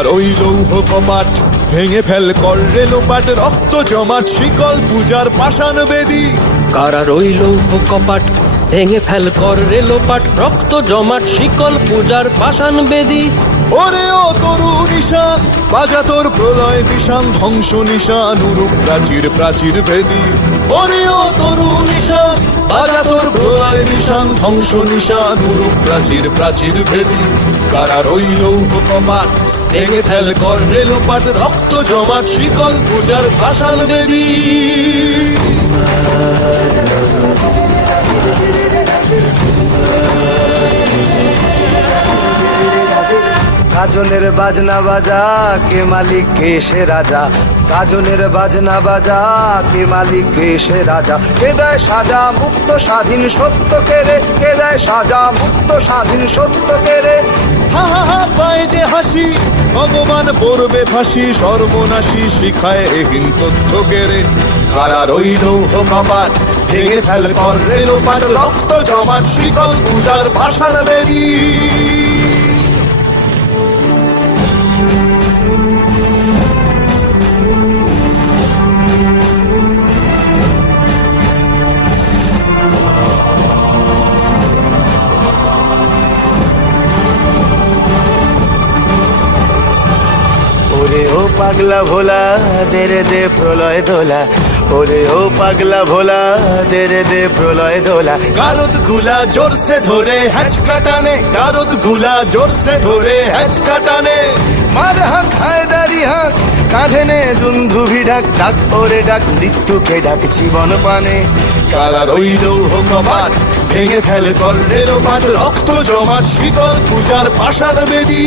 কারার ওই লৌহ কপাট ভেঙে ফেল কর রেলোপাট, রক্ত জমাট শিকল পূজার পাষাণ বেদী। কারা রইল কপাট ভেঙে ফেল কর রেলোপাট, রক্ত জমাট শিকল পূজার পাষাণ বেদী। ওরে ও তরু নিশান বাজা তোর প্রলয় বিষান, ধ্বংস নিশান উরুপ প্রাচীর প্রাচীর ভেদী। ওরে ও তরু নিশান বাজা তোর প্রলয় বিষান, ধ্বংস নিশান উরুপ প্রাচীর প্রাচীর ভেদী। কারা রইল কপাট ভেঙে ফেল কর রেলোপাট, রক্ত জমাট শিকল পূজার পাষাণ বেদী। গাজনের বাজনা বাজা কে মালিক কে সে রাজা, গাজনের বাজনা বাজা কে মালিক কে সে রাজা। কে দেয় সাজা মুক্ত স্বাধীন সত্য কেড়ে, কে দেয় সাজা মুক্ত স্বাধীন সত্য কেড়ে। হা হা হা পায় যে হাসি ভগবান পড়বে ফাঁসি, সর্বনাশী শিখায় এহীন তথ্য কেড়ে। কারা রইল কপাট ভেঙে ফেল কর রেলোপাট, রক্ত জমাট শিকল পূজার পাষাণ বেদী। ওরে ও পাগলা ভোলা দে রে দে প্রলয় দোলা, ওরে ও পাগলা ভোলা দে রে দে প্রলয় দোলা। গারদ গুলা জোরসে ধরে হ্যাচকা টানে, গারদ গুলা জোরসে ধরে হ্যাচকা টানে। মার হাত হায়দারি হাত কাঁধে নে দুন্ধুভি ডাক, ডাক ওরে ডাক মৃত্যুকে ডাক জীবন পানে। কারা রইল কপাট ভেঙে ফেল কর রেলোপাট, রক্ত জমাট শীতল পূজার পাষাণ বেদী।